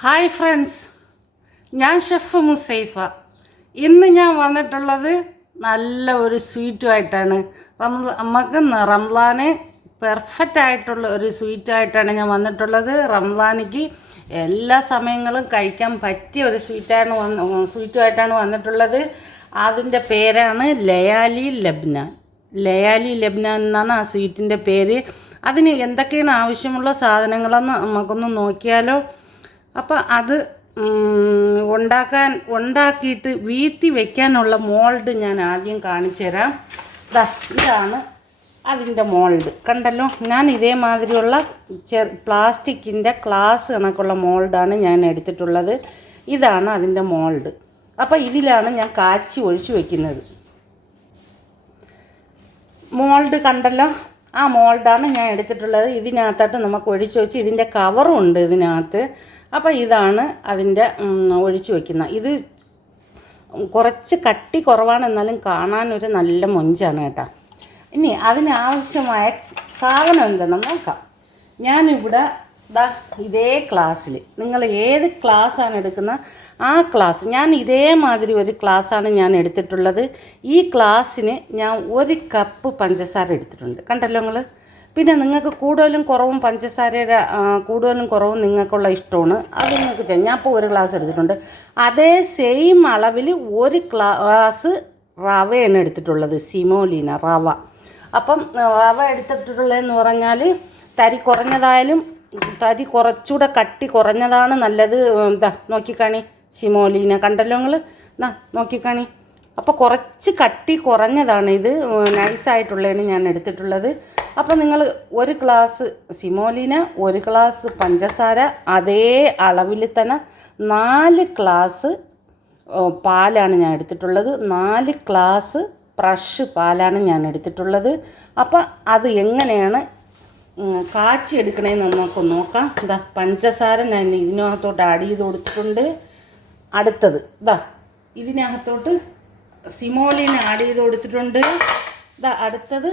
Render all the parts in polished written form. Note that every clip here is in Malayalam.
ഹായ് ഫ്രണ്ട്സ്, ഞാൻ ഷെഫ് മുസൈഫ. ഇന്ന് ഞാൻ വന്നിട്ടുള്ളത് നല്ല ഒരു സ്വീറ്റുമായിട്ടാണ്. നമുക്ക് റംസാന് പെർഫെക്റ്റ് ആയിട്ടുള്ള ഒരു സ്വീറ്റായിട്ടാണ് ഞാൻ വന്നിട്ടുള്ളത്. റംസാനിക്ക് എല്ലാ സമയങ്ങളും കഴിക്കാൻ പറ്റിയ ഒരു സ്വീറ്റുമായിട്ടാണ് വന്നിട്ടുള്ളത്. അതിൻ്റെ പേരാണ് ലയാലി ലബ്നാൻ. ലയാലി ലബ്നാൻ എന്നാണ് ആ സ്വീറ്റിൻ്റെ പേര്. അതിന് എന്തൊക്കെയാണ് ആവശ്യമുള്ള സാധനങ്ങളെന്ന് നമുക്കൊന്ന് നോക്കിയാലോ. അപ്പോൾ അത് ഉണ്ടാക്കിയിട്ട് വീഴ്ത്തി വെക്കാനുള്ള മോൾഡ് ഞാൻ ആദ്യം കാണിച്ചു തരാം. ഇതാണ് അതിൻ്റെ മോൾഡ്. കണ്ടല്ലോ, ഞാൻ ഇതേമാതിരിയുള്ള പ്ലാസ്റ്റിക്കിൻ്റെ ഗ്ലാസ് കണക്കുള്ള മോൾഡാണ് ഞാൻ എടുത്തിട്ടുള്ളത്. ഇതാണ് അതിൻ്റെ മോൾഡ്. അപ്പോൾ ഇതിലാണ് ഞാൻ കാച്ചി ഒഴിച്ചു വയ്ക്കുന്നത്. മോൾഡ് കണ്ടല്ലോ, ആ മോൾഡാണ് ഞാൻ എടുത്തിട്ടുള്ളത്. ഇതിനകത്തോട്ട് നമുക്ക് ഒഴിച്ചു വെച്ച് ഇതിൻ്റെ കവറും ഉണ്ട് ഇതിനകത്ത്. അപ്പോൾ ഇതാണ് അതിൻ്റെ ഒഴിച്ചു വയ്ക്കുന്നത്. ഇത് കുറച്ച് കട്ടി കുറവാണ്, എന്നാലും കാണാനൊരു നല്ല മൊഞ്ചാണ് കേട്ടോ. ഇനി അതിനാവശ്യമായ സാധനം എന്താണെന്ന് നോക്കാം. ഞാനിവിടെ ഇതേ ഗ്ലാസ്സിൽ, നിങ്ങൾ ഏത് ഗ്ലാസ്സാണ് എടുക്കുന്നത് ആ ഗ്ലാസ്, ഞാൻ ഇതേമാതിരി ഒരു ഗ്ലാസ്സാണ് ഞാൻ എടുത്തിട്ടുള്ളത്. ഈ ഗ്ലാസ്സിന് ഞാൻ 1 കപ്പ് പഞ്ചസാര എടുത്തിട്ടുണ്ട്. കണ്ടല്ലോ നിങ്ങൾ. പിന്നെ നിങ്ങൾക്ക് കൂടുതലും കുറവും പഞ്ചസാരയുടെ കൂടുതലും കുറവും നിങ്ങൾക്കുള്ള ഇഷ്ടമാണ്, അത് നിങ്ങൾക്ക് ചെയ്യാം. ഞാൻ ഇപ്പോൾ 1 ഗ്ലാസ് എടുത്തിട്ടുണ്ട്. അതേ സെയിം അളവിൽ 1 ഗ്ലാസ് റവയാണ് എടുത്തിട്ടുള്ളത്, സിമോലീന റവ. അപ്പം റവ എടുത്തിട്ടുള്ളതെന്ന് പറഞ്ഞാൽ തരി കുറഞ്ഞതായാലും തരി കുറച്ചുകൂടെ കട്ടി കുറഞ്ഞതാണ് നല്ലത്. നോക്കിക്കാണി, സിമോലീന കണ്ടല്ലോ നിങ്ങൾ, നോക്കിക്കാണി. അപ്പോൾ കുറച്ച് കട്ടി കുറഞ്ഞതാണ് ഇത്, നൈസായിട്ടുള്ളതാണ് ഞാൻ എടുത്തിട്ടുള്ളത്. അപ്പോൾ നിങ്ങൾ 1 ഗ്ലാസ് സിമോലീന, 1 ഗ്ലാസ് പഞ്ചസാര, അതേ അളവിൽ തന്നെ 4 ഗ്ലാസ് പാലാണ് ഞാൻ എടുത്തിട്ടുള്ളത്. 4 ഗ്ലാസ് ഫ്രഷ് പാലാണ് ഞാൻ എടുത്തിട്ടുള്ളത്. അപ്പോൾ അത് എങ്ങനെയാണ് കാച്ചി എടുക്കണേന്ന് നമുക്ക് നോക്കാം. പഞ്ചസാര ഞാൻ ഇതിനകത്തോട്ട് ആഡ് ചെയ്ത് കൊടുത്തിട്ടുണ്ട്. അടുത്തത് ഇതിനകത്തോട്ട് സിമോലിന ആഡ് ചെയ്ത് കൊടുത്തിട്ടുണ്ട്. അടുത്തത്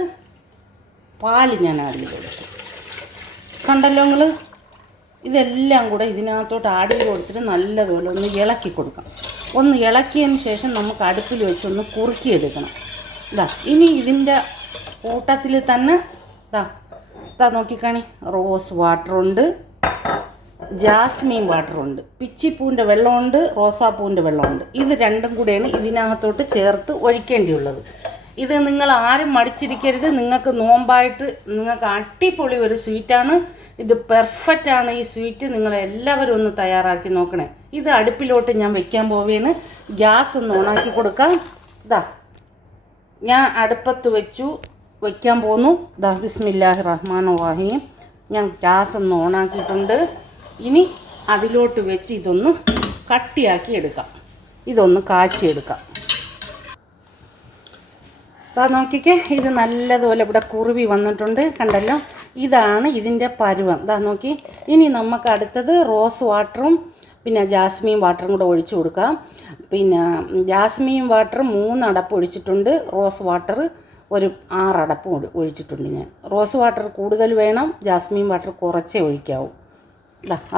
പാല് ഞാൻ ആഡ് ചെയ്ത് കൊടുത്തു. കണ്ടല്ലോ നിങ്ങൾ. ഇതെല്ലാം കൂടെ ഇതിനകത്തോട്ട് ആഡ് ചെയ്ത് കൊടുത്തിട്ട് നല്ലതുപോലെ ഒന്ന് ഇളക്കി കൊടുക്കാം. ഒന്ന് ഇളക്കിയതിന് ശേഷം നമുക്ക് അടുപ്പിൽ വെച്ചൊന്ന് കുറുക്കിയെടുക്കണം. ഇനി ഇതിൻ്റെ കൂട്ടത്തിൽ തന്നെ നോക്കിക്കാണി, റോസ് വാട്ടറുണ്ട്, ജാസ്മിൻ വാട്ടറുണ്ട്, പിച്ചിപ്പൂവിൻ്റെ വെള്ളമുണ്ട്, റോസാപ്പൂവിൻ്റെ വെള്ളമുണ്ട്. ഇത് രണ്ടും കൂടെയാണ് ഇതിനകത്തോട്ട് ചേർത്ത് ഒഴിക്കേണ്ടിയുള്ളത്. ഇത് നിങ്ങൾ ആരും മടിച്ചിരിക്കരുത്. നിങ്ങൾക്ക് നോമ്പായിട്ട് നിങ്ങൾക്ക് അടിപൊളി ഒരു സ്വീറ്റാണ് ഇത്. പെർഫെക്റ്റാണ് ഈ സ്വീറ്റ്. നിങ്ങളെല്ലാവരും ഒന്ന് തയ്യാറാക്കി നോക്കണേ. ഇത് അടുപ്പിലോട്ട് ഞാൻ വെക്കാൻ പോവുകയാണ്. ഗ്യാസ് ഒന്ന് ഓണാക്കി കൊടുക്കാം. ഞാൻ അടുപ്പത്ത് വയ്ക്കാൻ പോന്നു. ബിസ്മില്ലാഹി റഹ്മാൻ റഹീം. ഞാൻ ഗ്യാസ് ഒന്ന് ഓണാക്കിയിട്ടുണ്ട്. ഇനി അതിലോട്ട് വെച്ച് ഇതൊന്ന് കട്ടിയാക്കി എടുക്കാം. ഇതൊന്ന് കാച്ചിയെടുക്കാം. നോക്കിക്കേ, ഇത് നല്ലതുപോലെ ഇവിടെ കുറുവി വന്നിട്ടുണ്ട്. കണ്ടല്ലോ, ഇതാണ് ഇതിൻ്റെ പരുവം. നോക്കി. ഇനി നമുക്ക് അടുത്തത് റോസ് വാട്ടറും പിന്നെ ജാസ്മിൻ വാട്ടറും കൂടെ ഒഴിച്ചു കൊടുക്കാം. പിന്നെ ജാസ്മിൻ വാട്ടർ 3 അടപ്പ് ഒഴിച്ചിട്ടുണ്ട്. റോസ് വാട്ടർ ഒരു 6 അടപ്പ് ഒഴിച്ചിട്ടുണ്ട് ഞാൻ. റോസ് വാട്ടർ കൂടുതൽ വേണം, ജാസ്മിൻ വാട്ടർ കുറച്ചേ ഒഴിക്കാവൂ.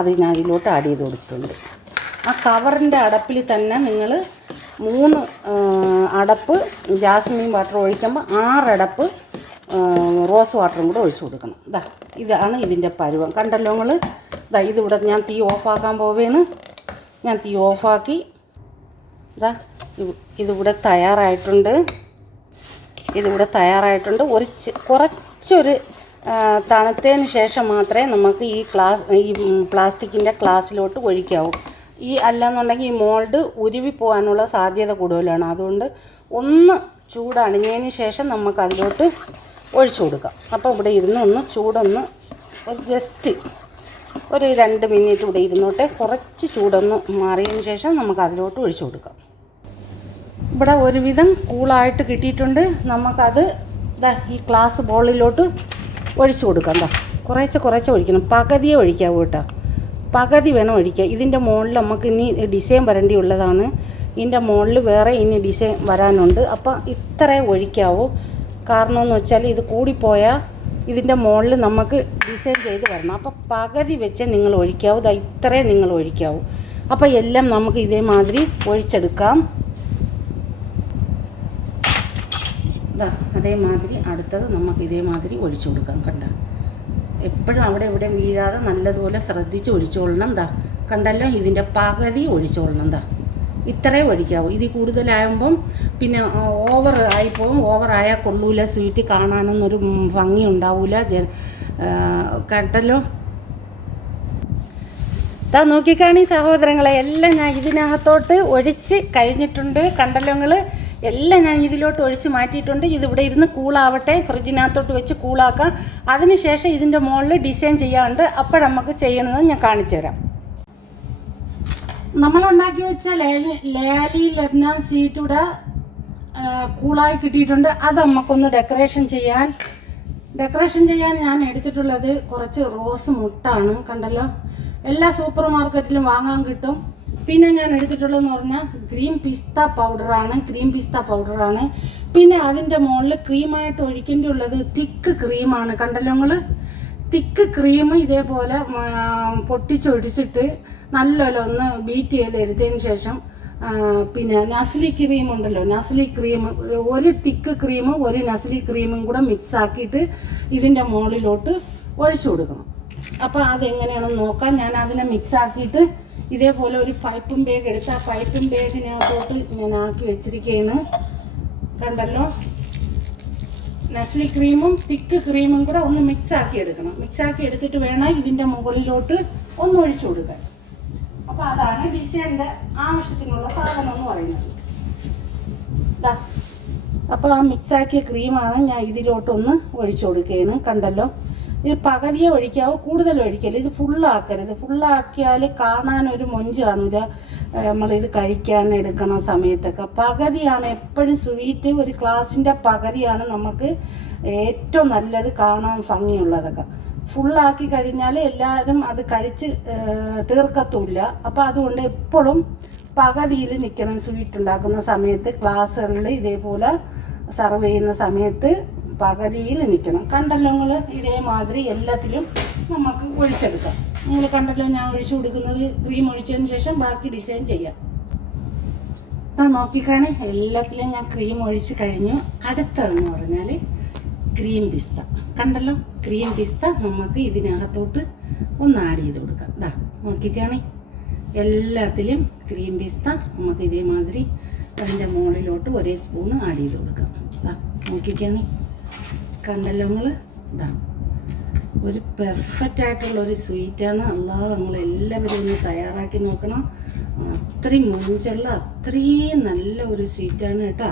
അത് ഞാൻ അതിലോട്ട് ആഡ് ചെയ്ത് കൊടുത്തിട്ടുണ്ട്. ആ കവറിൻ്റെ അടപ്പിൽ തന്നെ നിങ്ങൾ 3 അടപ്പ് ജാസ്മിൻ വാട്ടർ ഒഴിക്കുമ്പോൾ 6 അടപ്പ് റോസ് വാട്ടറും കൂടെ ഒഴിച്ചു കൊടുക്കണം. ഇതാണ് ഇതിൻ്റെ പരുവം. കണ്ടല്ലോ നിങ്ങൾ. ഇതിവിടെ ഞാൻ തീ ഓഫാക്കാൻ പോവുകയാണ്. ഞാൻ തീ ഓഫാക്കി. ഇതിവിടെ തയ്യാറായിട്ടുണ്ട്. കുറച്ചൊരു തണുത്തതിന് ശേഷം മാത്രമേ നമുക്ക് ഈ പ്ലാസ്റ്റിക്കിൻ്റെ ഗ്ലാസ്സിലോട്ട് ഒഴിക്കാവൂ. അല്ലെന്നുണ്ടെങ്കിൽ ഈ മോൾഡ് ഉരുവിപ്പോകാനുള്ള സാധ്യത കൂടുതലാണ്. അതുകൊണ്ട് ഒന്ന് ചൂടണിഞ്ഞതിന് ശേഷം നമുക്ക് അതിലോട്ട് ഒഴിച്ചു കൊടുക്കാം. അപ്പോൾ ഇവിടെ ഒന്ന് ചൂടൊന്ന് ജസ്റ്റ് ഒരു 2 മിനിറ്റ് ഇവിടെ ഇരുന്നോട്ടെ. കുറച്ച് ചൂടൊന്ന് മാറിയതിന് ശേഷം നമുക്ക് അതിലോട്ട് ഒഴിച്ചു കൊടുക്കാം. ഇവിടെ ഒരുവിധം കൂളായിട്ട് കിട്ടിയിട്ടുണ്ട്. നമുക്കത് ഈ ഗ്ലാസ് ബോളിലോട്ട് ഒഴിച്ചു കൊടുക്കാം. കുറേശ്ശെ ഒഴിക്കണം. പകുതിയെ ഒഴിക്കാവൂ കേട്ടോ. പകുതി വേണം ഒഴിക്കുക. ഇതിൻ്റെ മുകളിൽ നമുക്ക് ഇനി ഡിസൈൻ വരേണ്ടിയുള്ളതാണ്. ഇതിൻ്റെ മുകളിൽ വേറെ ഇനി ഡിസൈൻ വരാനുണ്ട്. അപ്പോൾ ഇത്രേ ഒഴിക്കാവൂ. കാരണം എന്ന് വെച്ചാൽ ഇത് കൂടിപ്പോയാൽ ഇതിൻ്റെ മുകളിൽ നമുക്ക് ഡിസൈൻ ചെയ്ത് വരണം. അപ്പോൾ പകുതി വെച്ച് നിങ്ങൾ ഒഴിക്കാവൂ, ഇത്രയും നിങ്ങൾ ഒഴിക്കാവൂ. അപ്പോൾ എല്ലാം നമുക്ക് ഇതേമാതിരി ഒഴിച്ചെടുക്കാം. അതേമാതിരി അടുത്തത് നമുക്ക് ഇതേമാതിരി ഒഴിച്ചു കൊടുക്കാം. കണ്ട, എപ്പോഴും അവിടെ ഇവിടെ വീഴാതെ നല്ലതുപോലെ ശ്രദ്ധിച്ച് ഒഴിച്ചോളണം. കണ്ടല്ലോ, ഇതിൻ്റെ പകുതി ഒഴിച്ചോളണം. ഇത്രയും ഒഴിക്കാവൂ. ഇതിൽ കൂടുതലാകുമ്പം പിന്നെ ഓവർ ആയിപ്പോവും. ഓവറായാൽ കൊള്ളൂല, സ്വീറ്റ് കാണാനൊന്നൊരു ഭംഗി ഉണ്ടാവില്ല. കേട്ടല്ലോ, നോക്കിക്കാണി സഹോദരങ്ങളെ, എല്ലാം ഞാൻ ഇതിനകത്തോട്ട് ഒഴിച്ച് കഴിഞ്ഞിട്ടുണ്ട്. കണ്ടല്ലോ നിങ്ങൾ, എല്ലാം ഞാൻ ഇതിലോട്ട് ഒഴിച്ച് മാറ്റിയിട്ടുണ്ട്. ഇതിവിടെ ഇരുന്ന് കൂളാവട്ടെ, ഫ്രിഡ്ജിനകത്തോട്ട് വെച്ച് കൂളാക്കാം. അതിനുശേഷം ഇതിൻ്റെ മുകളിൽ ഡിസൈൻ ചെയ്യാറുണ്ട്. അപ്പോൾ നമുക്ക് ചെയ്യണമെന്ന് ഞാൻ കാണിച്ചു തരാം. നമ്മളുണ്ടാക്കി വെച്ച ലേലി ലബ്നാൻ സ്വീറ്റ് ഇവിടെ കൂളായി കിട്ടിയിട്ടുണ്ട്. അത് നമുക്കൊന്ന് ഡെക്കറേഷൻ ചെയ്യാൻ ഞാൻ എടുത്തിട്ടുള്ളത് കുറച്ച് റോസ് മുട്ടാണ്. കണ്ടല്ലോ, എല്ലാ സൂപ്പർ മാർക്കറ്റിലും വാങ്ങാൻ കിട്ടും. പിന്നെ ഞാൻ എടുത്തിട്ടുള്ളതെന്ന് പറഞ്ഞാൽ ക്രീം പിസ്ത പൗഡറാണ്. പിന്നെ അതിൻ്റെ മുകളിൽ ക്രീമായിട്ട് ഒഴിക്കേണ്ടിയുള്ളത് തിക്ക് ക്രീമാണ്. കണ്ടല്ലോ നിങ്ങൾ, തിക്ക് ക്രീം ഇതേപോലെ പൊട്ടിച്ചൊഴിച്ചിട്ട് നല്ലപോലെ ഒന്ന് ബീറ്റ് ചെയ്ത് എടുത്തതിന് ശേഷം പിന്നെ നസ്ലി ക്രീം ഉണ്ടല്ലോ, നസ്ലി ക്രീം, ഒരു തിക്ക് ക്രീമും ഒരു നസ്ലി ക്രീമും കൂടെ മിക്സ് ആക്കിയിട്ട് ഇതിൻ്റെ മുകളിലോട്ട് ഒഴിച്ചു കൊടുക്കണം. അപ്പോൾ അതെങ്ങനെയാണെന്ന് നോക്കാം. ഞാൻ അതിനെ മിക്സ് ആക്കിയിട്ട് ഇതേപോലെ ഒരു പൈപ്പിംഗ് ബാഗ് എടുത്ത് ആ പൈപ്പിംഗ് ബാഗിനകത്തോട്ട് ഞാൻ ആക്കി വെച്ചിരിക്കുകയാണ്. കണ്ടല്ലോ, നസ്ലി ക്രീമും തിക്ക് ക്രീമും കൂടെ ഒന്ന് മിക്സ് ആക്കി എടുക്കണം. മിക്സ് ആക്കി എടുത്തിട്ട് വേണം ഇതിൻ്റെ മുകളിലോട്ട് ഒന്ന് ഒഴിച്ചു കൊടുക്കാൻ. അപ്പോൾ അതാണ് ഡിസൈൻ്റെ ആവശ്യത്തിനുള്ള സാധനം എന്ന് പറയുന്നത്. അപ്പോൾ ആ മിക്സാക്കിയ ക്രീമാണ് ഞാൻ ഇതിലോട്ടൊന്ന് ഒഴിച്ചു കൊടുക്കുകയാണ്. കണ്ടല്ലോ, ഇത് പകുതിയെ ഒഴിക്കാവൂ, കൂടുതൽ ഒഴിക്കല്. ഇത് ഫുള്ളാക്കരുത്. ഫുള്ളാക്കിയാൽ കാണാനൊരു മൊഞ്ച് കാണില്ല. നമ്മളിത് കഴിക്കാൻ എടുക്കണ സമയത്തൊക്കെ പകുതിയാണ് എപ്പോഴും സ്വീറ്റ്. ഒരു ഗ്ലാസിൻ്റെ പകുതിയാണ് നമുക്ക് ഏറ്റവും നല്ലത്, കാണാൻ ഭംഗിയുള്ളതൊക്കെ. ഫുള്ളാക്കി കഴിഞ്ഞാൽ എല്ലാവരും അത് കഴിച്ച് തീർക്കത്തുമില്ല. അപ്പോൾ അതുകൊണ്ട് എപ്പോഴും പകുതിയിൽ നിൽക്കണം. സ്വീറ്റ് ഉണ്ടാക്കുന്ന സമയത്ത് ഗ്ലാസ്സുകളിൽ ഇതേപോലെ സർവ് ചെയ്യുന്ന സമയത്ത് പകുതിയിൽ നിൽക്കണം. കണ്ടല്ലോ നിങ്ങൾ, ഇതേമാതിരി എല്ലാത്തിലും നമുക്ക് ഒഴിച്ചെടുക്കാം. നിങ്ങൾ കണ്ടല്ലോ ഞാൻ ഒഴിച്ചു കൊടുക്കുന്നത്. ക്രീം ഒഴിച്ചതിന് ശേഷം ബാക്കി ഡിസൈൻ ചെയ്യാം. നോക്കിക്കാണേ, എല്ലാത്തിലും ഞാൻ ക്രീം ഒഴിച്ച് കഴിഞ്ഞു. അടുത്തതെന്ന് പറഞ്ഞാൽ ക്രീം പിസ്ത. കണ്ടല്ലോ, ക്രീം പിസ്ത നമുക്ക് ഇതിനകത്തോട്ട് ഒന്ന് ആഡ് ചെയ്ത് കൊടുക്കാം. നോക്കിക്കാണേ, എല്ലാത്തിലും ക്രീം പിസ്ത നമുക്ക് ഇതേമാതിരി അതിൻ്റെ മുകളിലോട്ട് ഒരേ സ്പൂണ് ആഡ് ചെയ്ത് കൊടുക്കാം. നോക്കിക്കാണേ, കണ്ടല്ലോ നിങ്ങൾ, ഒരു പെർഫെക്റ്റ് ആയിട്ടുള്ളൊരു സ്വീറ്റാണ്. നമ്മളെല്ലാവരും ഒന്ന് തയ്യാറാക്കി നോക്കണം. അത്രയും മൊഞ്ചുള്ള അത്രയും നല്ല ഒരു സ്വീറ്റാണ് കേട്ടോ.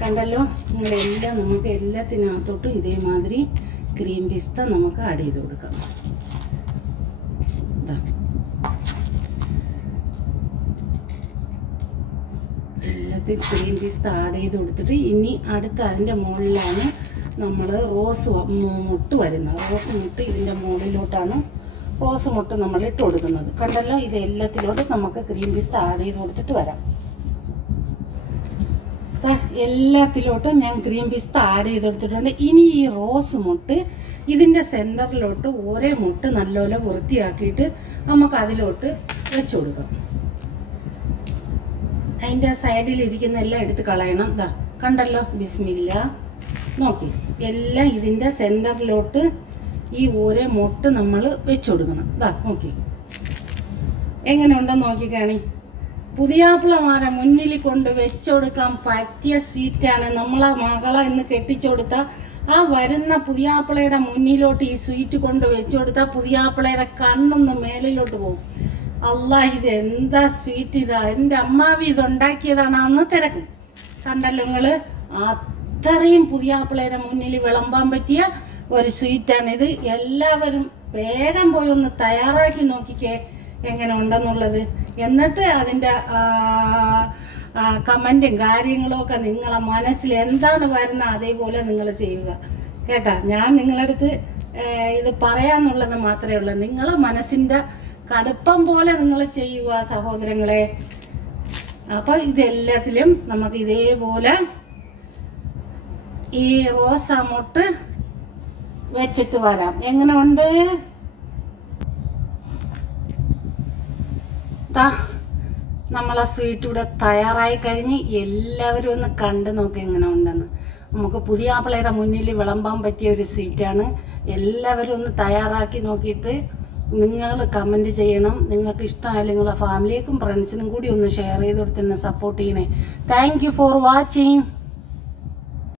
കണ്ടല്ലോ നിങ്ങളെല്ലാം, നമുക്ക് എല്ലാത്തിനകത്തോട്ടും ഇതേമാതിരി ക്രീം പിസ്ത നമുക്ക് ആഡ് ചെയ്ത് കൊടുക്കാം. എല്ലാത്തിനും ക്രീം പിസ്ത ആഡ് ചെയ്ത് കൊടുത്തിട്ട് ഇനി അടുത്ത അതിൻ്റെ മുകളിലാണ് നമ്മൾ റോസ് മുട്ട് വരുന്നത്. റോസ് മുട്ട് ഇതിൻ്റെ മുകളിലോട്ടാണ് റോസ് മുട്ട് നമ്മൾ ഇട്ട് കൊടുക്കുന്നത്. കണ്ടല്ലോ, ഇത് എല്ലാത്തിലോട്ടും നമുക്ക് ക്രീം പിസ്ത ആഡ് ചെയ്ത് കൊടുത്തിട്ട് വരാം. എല്ലാത്തിലോട്ടും ഞാൻ ക്രീം പിസ്ത ആഡ് ചെയ്ത് കൊടുത്തിട്ടുണ്ട്. ഇനി ഈ റോസ് മുട്ട് ഇതിൻ്റെ സെൻറ്ററിലോട്ട് ഓരോ മുട്ട് നല്ലപോലെ വൃത്തിയാക്കിയിട്ട് നമുക്ക് അതിലോട്ട് വെച്ച് കൊടുക്കാം. അതിൻ്റെ സൈഡിലിരിക്കുന്ന എല്ലാം എടുത്ത് കളയണം. കണ്ടല്ലോ, ബിസ്മില്ല. നോക്കി, എല്ലാം ഇതിൻ്റെ സെൻറ്ററിലോട്ട് ഈ ഓരോ മുട്ട് നമ്മൾ വെച്ച് കൊടുക്കണം. നോക്കി, എങ്ങനെ ഉണ്ടെന്ന് നോക്കിക്കാണി. പുതിയാപ്പിളമാരെ മുന്നിൽ കൊണ്ട് വെച്ചുകൊടുക്കാൻ പറ്റിയ സ്വീറ്റാണ്. നമ്മളെ മകളെ ഇന്ന് കെട്ടിച്ചുകൊടുത്താൽ ആ വരുന്ന പുതിയാപ്പിളയുടെ മുന്നിലോട്ട് ഈ സ്വീറ്റ് കൊണ്ട് വെച്ചു കൊടുത്താൽ പുതിയാപ്പിളയുടെ കണ്ണൊന്ന് മേളിലോട്ട് പോകും. ഇത് എന്താ സ്വീറ്റ് ഇതാ, എൻ്റെ അമ്മാവി ഇതുണ്ടാക്കിയതാണെന്ന് തിരക്കും. കണ്ടല്ലോ നിങ്ങൾ, അത്രയും പുതിയാപ്പിളയുടെ മുന്നിൽ വിളമ്പാൻ പറ്റിയ ഒരു സ്വീറ്റാണിത്. എല്ലാവരും വേഗം പോയി ഒന്ന് തയ്യാറാക്കി നോക്കിക്കേ എങ്ങനെ ഉണ്ടെന്നുള്ളത്. എന്നിട്ട് അതിൻ്റെ കമൻറ്റും കാര്യങ്ങളും ഒക്കെ നിങ്ങളെ മനസ്സിൽ എന്താണ് വരുന്നത് അതേപോലെ നിങ്ങൾ ചെയ്യുക കേട്ടോ. ഞാൻ നിങ്ങളടുത്ത് ഇത് പറയാന്നുള്ളത് മാത്രമേ ഉള്ളൂ. നിങ്ങളെ മനസ്സിൻ്റെ കടുപ്പം പോലെ നിങ്ങൾ ചെയ്യുക സഹോദരങ്ങളെ. അപ്പോൾ ഇതെല്ലാത്തിലും നമുക്ക് ഇതേപോലെ ഈ റോസാ മുട്ട് വെച്ചിട്ട് വരാം. എങ്ങനെ ഉണ്ട്? നമ്മളെ സ്വീറ്റ് ഇവിടെ തയ്യാറായി കഴിഞ്ഞ് എല്ലാവരും ഒന്ന് കണ്ട് നോക്കി എങ്ങനെ ഉണ്ടെന്ന്. നമുക്ക് പുതിയ ആപ്പിളയുടെ മുന്നിൽ വിളമ്പാൻ പറ്റിയ ഒരു സ്വീറ്റാണ്. എല്ലാവരും ഒന്ന് തയ്യാറാക്കി നോക്കിയിട്ട് നിങ്ങൾ കമൻറ്റ് ചെയ്യണം. നിങ്ങൾക്ക് ഇഷ്ടമായാലും നിങ്ങളെ ഫാമിലിക്കും ഫ്രണ്ട്സിനും കൂടി ഒന്ന് ഷെയർ ചെയ്ത് കൊടുത്ത് എന്നെ സപ്പോർട്ട് ചെയ്യണേ. Thank you for watching.